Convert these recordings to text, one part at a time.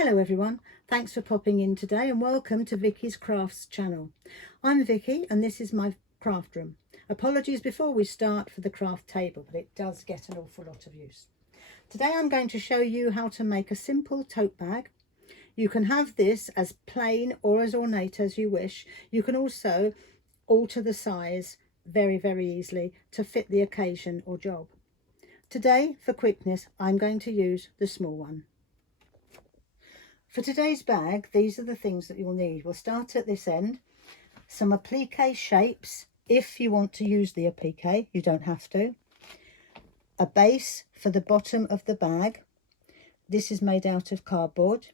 Hello everyone, thanks for popping in today and welcome to Vicky's Crafts channel. I'm Vicky and this is my craft room. Apologies before we start for the craft table, but it does get an awful lot of use. Today I'm going to show you how to make a simple tote bag. You can have this as plain or as ornate as you wish. You can also alter the size very easily to fit the occasion or job. Today, for quickness, I'm going to use the small one. For today's bag, these are the things that you'll need. We'll start at this end. Some appliqué shapes. If you want to use the appliqué, you don't have to. A base for the bottom of the bag. This is made out of cardboard.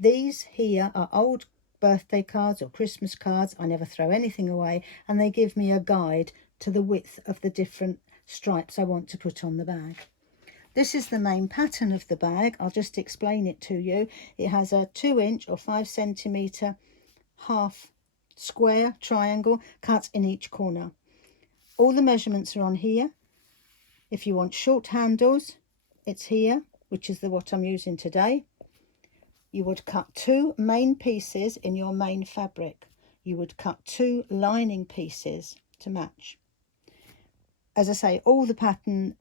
These here are old birthday cards or Christmas cards. I never throw anything away, and they give me a guide to the width of the different stripes I want to put on the bag. This is the main pattern of the bag. I'll just explain it to you. It has a 2-inch or 5 centimetre half square triangle cut in each corner. All the measurements are on here. If you want short handles, it's here, which is what I'm using today. You would cut 2 main pieces in your main fabric. You would cut 2 lining pieces to match. As I say, all the pattern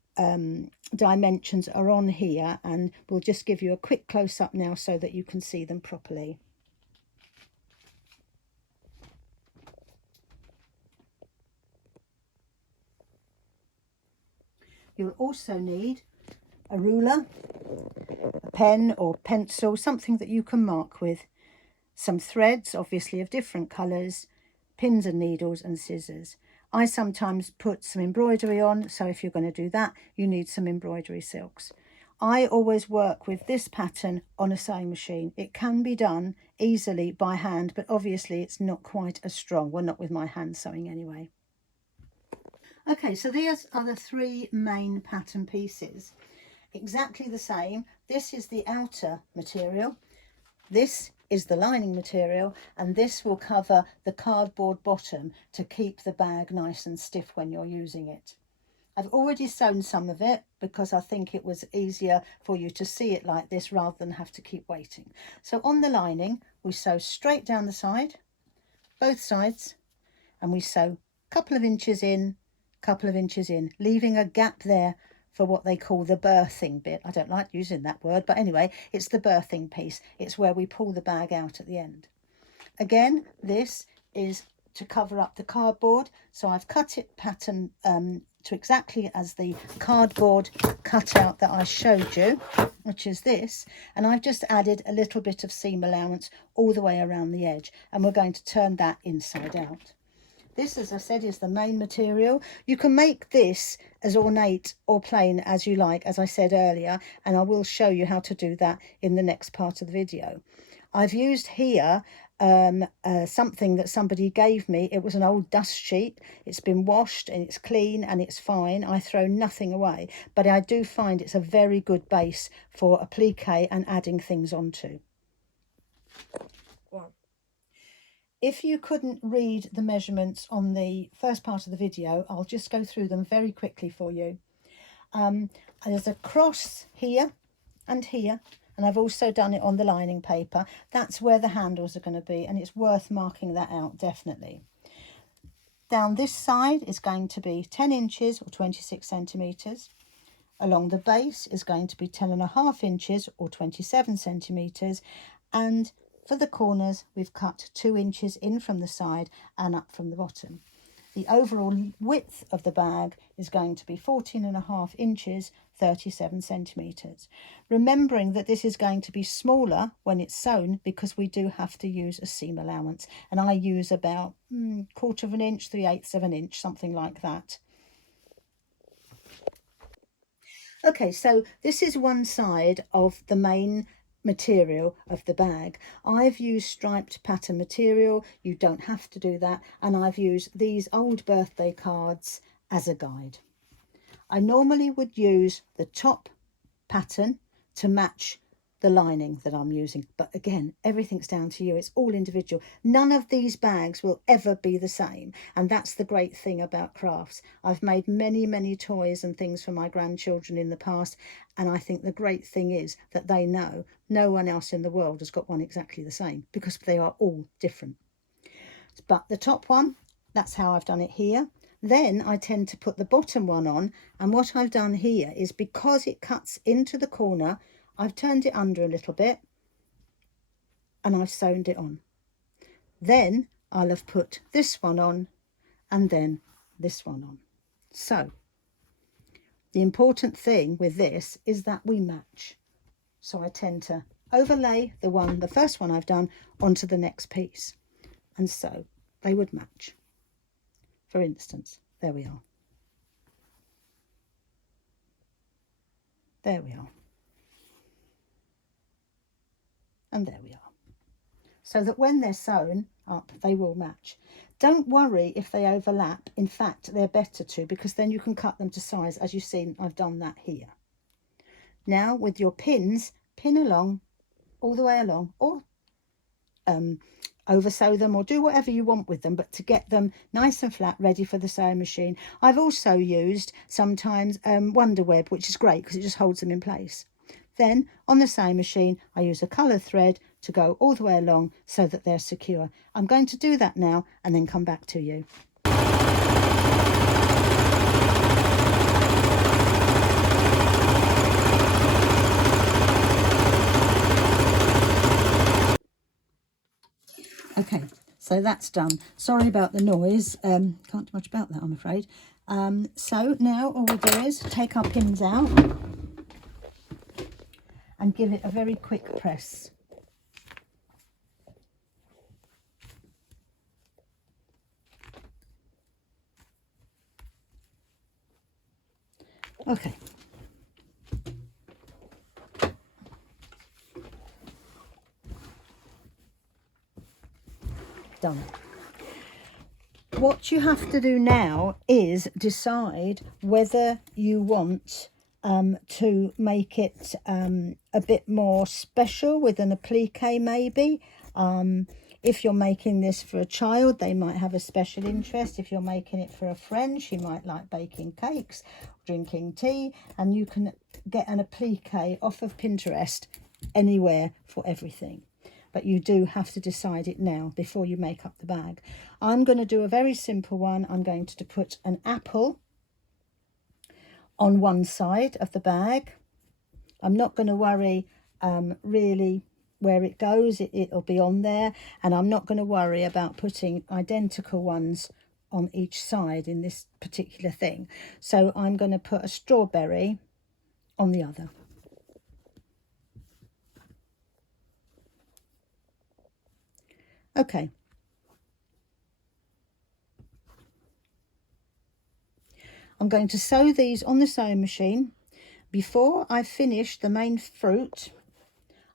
dimensions are on here, and we'll just give you a quick close-up now so that you can see them properly. You'll also need a ruler, a pen or pencil, something that you can mark with, some threads, obviously of different colours, pins and needles and scissors. I sometimes put some embroidery on, so if you're going to do that, you need some embroidery silks. I always work with this pattern on a sewing machine. It can be done easily by hand, but obviously it's not quite as strong. Well, not with my hand sewing anyway. Okay, so these are the 3 main pattern pieces. Exactly the same. This is the outer material. This is the lining material, and this will cover the cardboard bottom to keep the bag nice and stiff when you're using it. I've already sewn some of it because I think it was easier for you to see it like this rather than have to keep waiting. So on the lining, we sew straight down the side, both sides, and we sew a couple of inches in, leaving a gap there for what they call the birthing bit. I don't like using that word, but anyway, it's the birthing piece. It's where we pull the bag out at the end. Again, this is to cover up the cardboard, so I've cut it pattern to exactly as the cardboard cutout that I showed you, which is this, and I've just added a little bit of seam allowance all the way around the edge, and we're going to turn that inside out. This, as I said, is the main material. You can make this as ornate or plain as you like, as I said earlier, and I will show you how to do that in the next part of the video. I've used here something that somebody gave me. It was an old dust sheet. It's been washed and it's clean and it's fine. I throw nothing away, but I do find it's a very good base for applique and adding things onto. If you couldn't read the measurements on the first part of the video, I'll just go through them very quickly for you. There's a cross here and here, and I've also done it on the lining paper. That's where the handles are going to be, and it's worth marking that out, definitely. Down this side is going to be 10 inches or 26 centimetres. Along the base is going to be 10.5 inches or 27 centimetres, and for the corners, we've cut 2 inches in from the side and up from the bottom. The overall width of the bag is going to be 14.5 inches, 37 centimetres. Remembering that this is going to be smaller when it's sewn because we do have to use a seam allowance. And I use about 1/4 of an inch, 3/8 of an inch, something like that. Okay, so this is one side of the main material of the bag. I've used striped pattern material. You don't have to do that, and I've used these old birthday cards as a guide. I normally would use the top pattern to match the lining that I'm using. But again, everything's down to you. It's all individual. None of these bags will ever be the same. And that's the great thing about crafts. I've made many, many toys and things for my grandchildren in the past. And I think the great thing is that they know no one else in the world has got one exactly the same, because they are all different. But the top one, that's how I've done it here. Then I tend to put the bottom one on, and what I've done here is, because it cuts into the corner, I've turned it under a little bit and I've sewn it on. Then I'll have put this one on and then this one on. So the important thing with this is that we match. So I tend to overlay the first one I've done onto the next piece, and so they would match. For instance, there we are. There we are. And there we are. So that when they're sewn up, they will match. Don't worry if they overlap. In fact, they're better to, because then you can cut them to size. As you've seen, I've done that here. Now with your pins, pin along, all the way along, or over sew them, or do whatever you want with them, but to get them nice and flat, ready for the sewing machine. I've also used sometimes Wonder Web, which is great because it just holds them in place. Then on the sewing machine, I use a colour thread to go all the way along so that they're secure. I'm going to do that now and then come back to you. Okay, so that's done. Sorry about the noise. Can't do much about that, I'm afraid. So now all we do is take our pins out and give it a very quick press. Okay. Done. What you have to do now is decide whether you want to make it a bit more special with an appliqué maybe. If you're making this for a child, they might have a special interest. If you're making it for a friend, she might like baking cakes, drinking tea, and you can get an appliqué off of Pinterest anywhere for everything. But you do have to decide it now before you make up the bag. I'm going to do a very simple one. I'm going to put an apple on one side of the bag. I'm not going to worry really where it goes. It'll be on there, and I'm not going to worry about putting identical ones on each side in this particular thing. So I'm going to put a strawberry on the other. Okay. I'm going to sew these on the sewing machine. Before I finish the main fruit,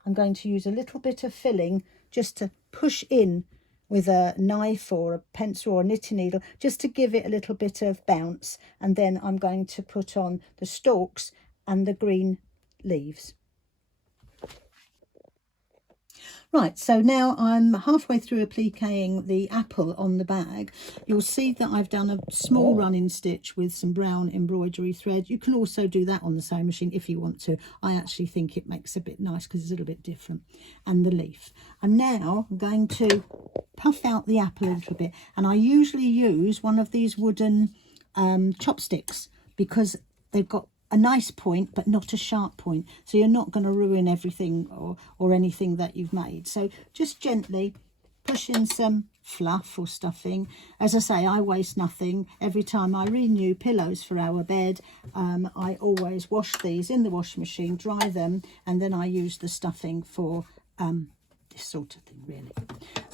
I'm going to use a little bit of filling just to push in with a knife or a pencil or a knitting needle, just to give it a little bit of bounce. And then I'm going to put on the stalks and the green leaves. Right, so now I'm halfway through appliquing the apple on the bag. You'll see that I've done a small running stitch with some brown embroidery thread. You can also do that on the sewing machine if you want to. I actually think it makes a bit nice because it's a little bit different. And the leaf. And now I'm going to puff out the apple a little bit. And I usually use one of these wooden chopsticks because they've got a nice point but not a sharp point, so you're not going to ruin everything or anything that you've made. So just gently push in some fluff or stuffing. As I say, I waste nothing. Every time I renew pillows for our bed, I always wash these in the washing machine, dry them, and then I use the stuffing for this sort of thing, really.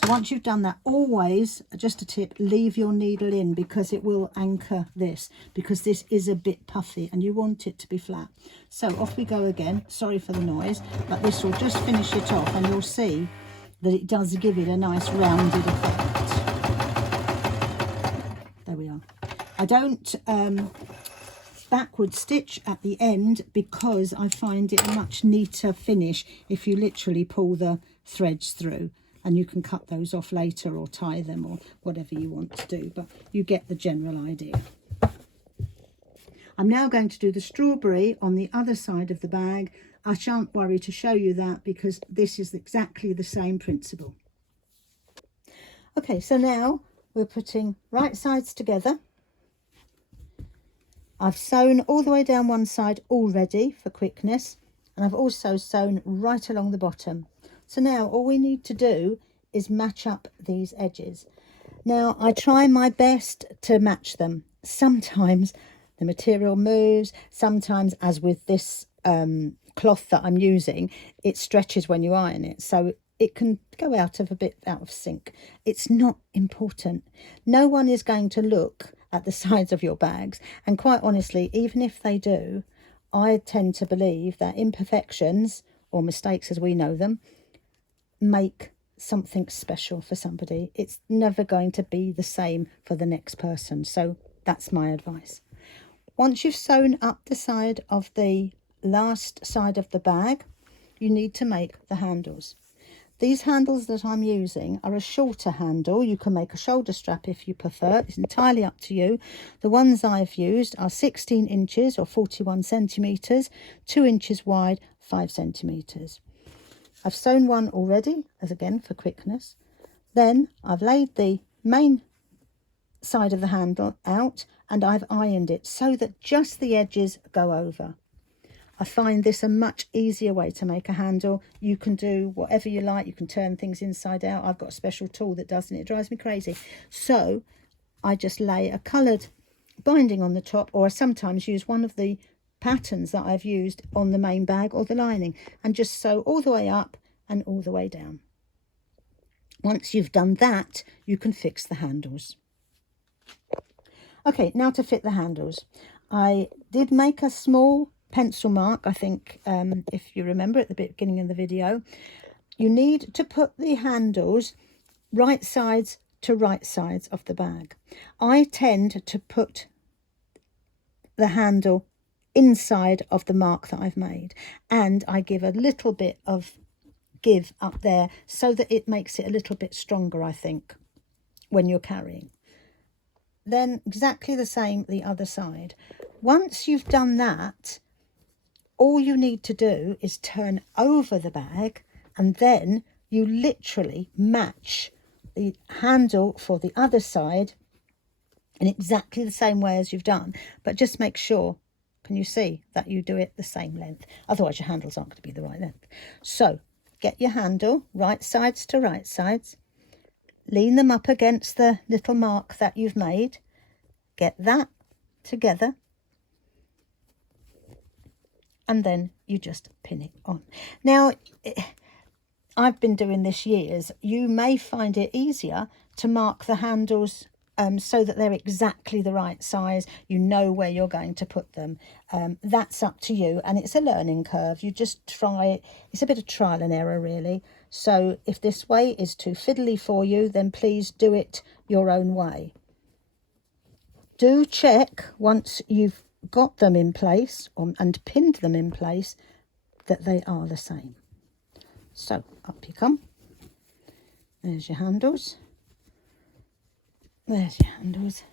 So once you've done that, always, just a tip, leave your needle in because it will anchor this, because this is a bit puffy and you want it to be flat. So off we go again. Sorry for the noise, but this will just finish it off, and you'll see that it does give it a nice rounded effect. There we are. I don't backward stitch at the end because I find it a much neater finish if you literally pull the threads through, and you can cut those off later or tie them or whatever you want to do, but you get the general idea. I'm now going to do the strawberry on the other side of the bag. I shan't worry to show you that because this is exactly the same principle. Okay, so now we're putting right sides together. I've sewn all the way down one side already for quickness, and I've also sewn right along the bottom. So now all we need to do is match up these edges. Now I try my best to match them. Sometimes the material moves, sometimes, as with this cloth that I'm using, it stretches when you iron it, so it can go out of sync. It's not important. No one is going to look at the sides of your bags, and quite honestly, even if they do, I tend to believe that imperfections, or mistakes as we know them, make something special for somebody. It's never going to be the same for the next person, so that's my advice. Once you've sewn up the side of the last side of the bag, you need to make the handles. These handles that I'm using are a shorter handle. You can make a shoulder strap if you prefer. It's entirely up to you. The ones I've used are 16 inches or 41 centimetres, 2 inches wide, 5 centimetres. I've sewn one already, as again for quickness. Then I've laid the main side of the handle out and I've ironed it so that just the edges go over. I find this a much easier way to make a handle. You can do whatever you like. You can turn things inside out. I've got a special tool that does, and it drives me crazy. So I just lay a coloured binding on the top, or I sometimes use one of the patterns that I've used on the main bag or the lining, and just sew all the way up and all the way down. Once you've done that, you can fix the handles. Okay, now to fit the handles. I did make a small pencil mark, I think, if you remember at the beginning of the video. You need to put the handles right sides to right sides of the bag. I tend to put the handle inside of the mark that I've made, and I give a little bit of give up there so that it makes it a little bit stronger, I think, when you're carrying. Then exactly the same the other side. Once you've done that, all you need to do is turn over the bag, and then you literally match the handle for the other side in exactly the same way as you've done, but just make sure, can you see, that you do it the same length? Otherwise your handles aren't going to be the right length. So get your handle right sides to right sides, lean them up against the little mark that you've made, get that together, and then you just pin it on. Now, I've been doing this years. You may find it easier to mark the handles so that they're exactly the right size. You know where you're going to put them. That's up to you, and it's a learning curve. You just try it. It's a bit of trial and error, really. So if this way is too fiddly for you, then please do it your own way. Do check once you've got them in place and pinned them in place that they are the same. So up you come. There's your handles. There's your handles.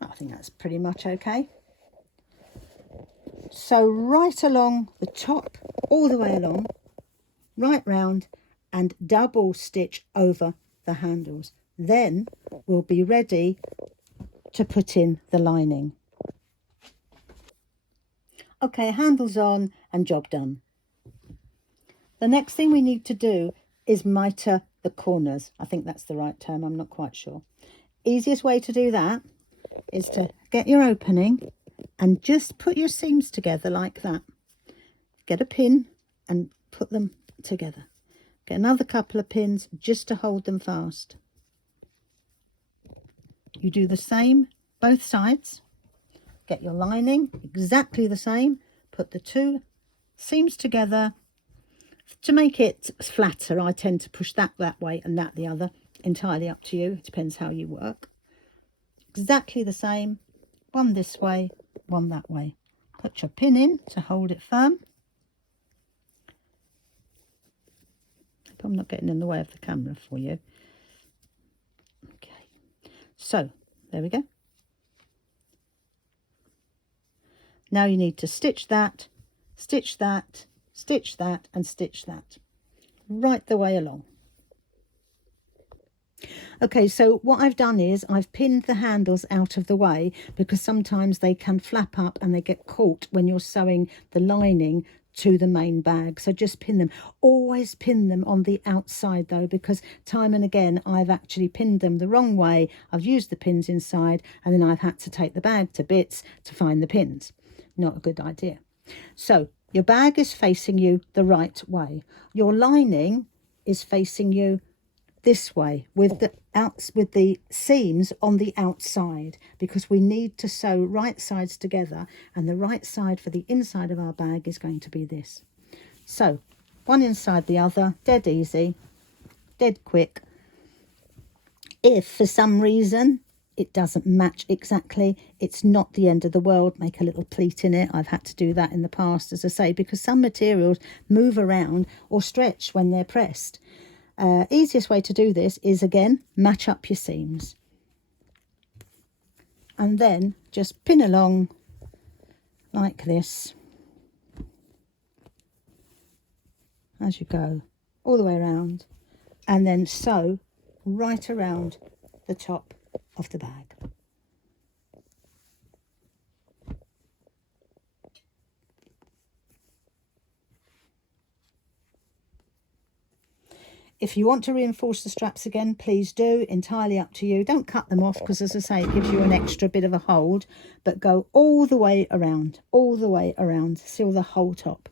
I think that's pretty much okay. So right along the top, all the way along, right round, and double stitch over the handles. Then we'll be ready to put in the lining. Okay, handles on and job done. The next thing we need to do is mitre the corners. I think that's the right term, I'm not quite sure. Easiest way to do that is to get your opening and just put your seams together like that. Get a pin and put them together. Get another couple of pins just to hold them fast. You do the same both sides. Get your lining exactly the same. Put the two seams together. To make it flatter, I tend to push that way and that the other. Entirely up to you. It depends how you work. Exactly the same. One this way, one that way. Put your pin in to hold it firm. Hope I'm not getting in the way of the camera for you. Okay, so there we go. Now you need to stitch that, stitch that, stitch that, and stitch that right the way along. Okay, so what I've done is I've pinned the handles out of the way because sometimes they can flap up and they get caught when you're sewing the lining to the main bag. So just pin them. Always pin them on the outside though, because time and again I've actually pinned them the wrong way. I've used the pins inside and then I've had to take the bag to bits to find the pins. Not a good idea. So your bag is facing you the right way. Your lining is facing you this way with the seams on the outside, because we need to sew right sides together, and the right side for the inside of our bag is going to be this. So one inside the other, dead easy, dead quick. If for some reason it doesn't match exactly, it's not the end of the world. Make a little pleat in it. I've had to do that in the past, as I say, because some materials move around or stretch when they're pressed. Easiest way to do this is, again, match up your seams. And then just pin along like this as you go, all the way around, and then sew right around the top of the bag. If you want to reinforce the straps again, please do, entirely up to you. Don't cut them off because, as I say, it gives you an extra bit of a hold, but go all the way around, seal the whole top.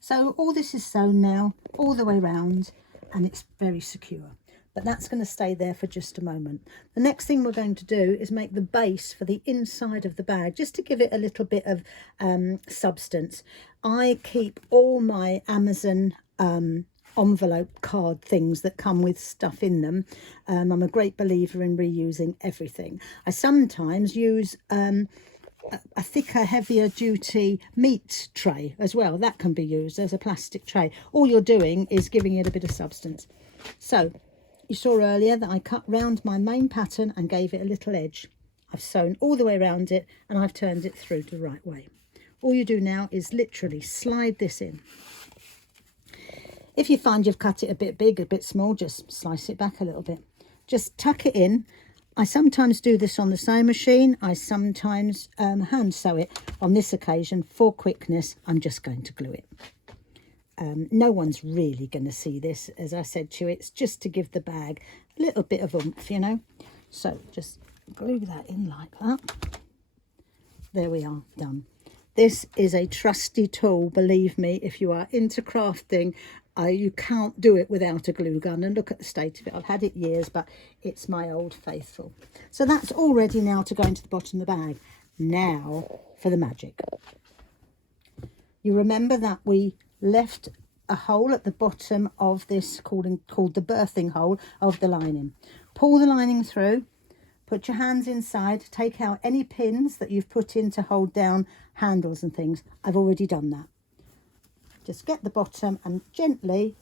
So all this is sewn now, all the way around, and it's very secure. But that's going to stay there for just a moment. The next thing we're going to do is make the base for the inside of the bag, just to give it a little bit of substance. I keep all my Amazon envelope card things that come with stuff in them. I'm a great believer in reusing everything. I sometimes use a thicker, heavier duty meat tray as well. That can be used as a plastic tray. All you're doing is giving it a bit of substance. So you saw earlier that I cut round my main pattern and gave it a little edge. I've sewn all the way around it and I've turned it through the right way. All you do now is literally slide this in. If you find you've cut it a bit big, a bit small, just slice it back a little bit. Just tuck it in. I sometimes do this on the sewing machine. I sometimes hand sew it. On this occasion, for quickness, I'm just going to glue it. No one's really going to see this, as I said to you. It's just to give the bag a little bit of oomph, you know. So just glue that in like that. There we are, done. This is a trusty tool, believe me. If you are into crafting, you can't do it without a glue gun. And look at the state of it. I've had it years, but it's my old faithful. So that's all ready now to go into the bottom of the bag. Now for the magic. You remember that we left a hole at the bottom of this called the birthing hole of the lining. Pull the lining through, put your hands inside, take out any pins that you've put in to hold down handles and things. I've already done that. Just get the bottom and gently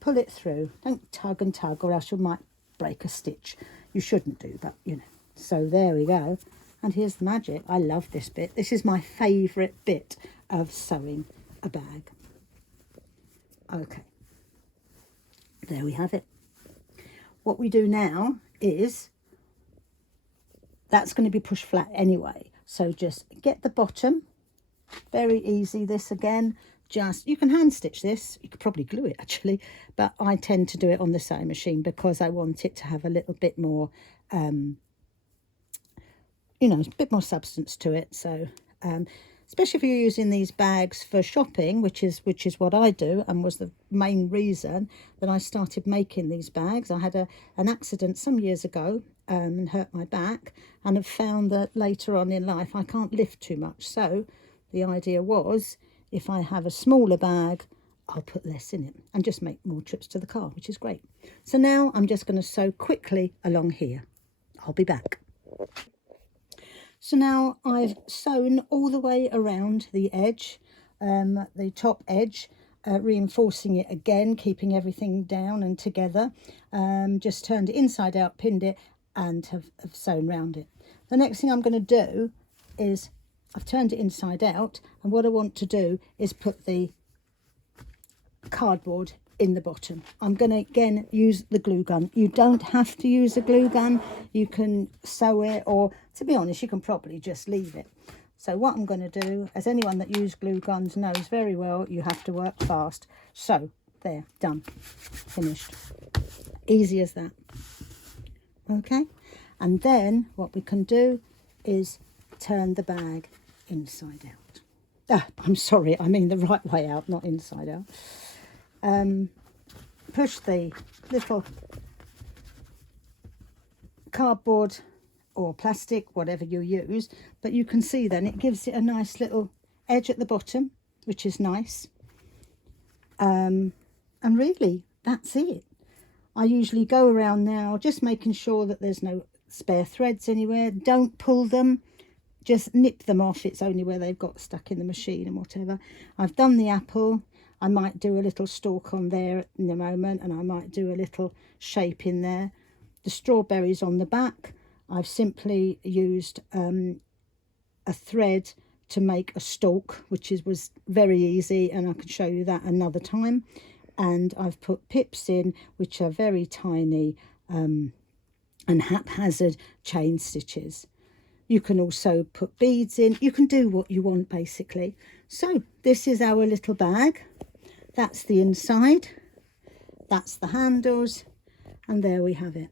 pull it through. Don't tug and tug or else you might break a stitch. You shouldn't do, but you know. So there we go. And here's the magic. I love this bit. This is my favourite bit of sewing a bag. Okay, there we have it. What we do now is, that's going to be pushed flat anyway. So just get the bottom. Very easy, this again. Just, you can hand stitch this. You could probably glue it actually, but I tend to do it on the sewing machine because I want it to have a little bit more, you know, a bit more substance to it. So, especially if you're using these bags for shopping, which is what I do, and was the main reason that I started making these bags. I had an accident some years ago and hurt my back, and have found that later on in life I can't lift too much. So the idea was, if I have a smaller bag, I'll put less in it and just make more trips to the car, which is great. So now I'm just going to sew quickly along here. I'll be back. So now I've sewn all the way around the edge, the top edge, reinforcing it again, keeping everything down and together. Just turned it inside out, pinned it, and have sewn round it. The next thing I'm going to do is I've turned it inside out, and what I want to do is put the cardboard in the bottom. I'm going to again use the glue gun. You don't have to use a glue gun. You can sew it, or to be honest, you can probably just leave it. So what I'm going to do, as anyone that uses glue guns knows very well, you have to work fast. So there, done, finished. Easy as that. Okay, and then what we can do is turn the bag inside out. I'm sorry, I mean the right way out, not inside out. Push the little cardboard or plastic, whatever you use, but you can see then it gives it a nice little edge at the bottom, which is nice. And really, that's it. I usually go around now just making sure that there's no spare threads anywhere. Don't pull them, just nip them off. It's only where they've got stuck in the machine and whatever. I've done the apple. I might do a little stalk on there in a moment, and I might do a little shape in there. The strawberries on the back, I've simply used a thread to make a stalk, which was very easy, and I can show you that another time. And I've put pips in, which are very tiny and haphazard chain stitches. You can also put beads in. You can do what you want, basically. So this is our little bag. That's the inside. That's the handles. And there we have it.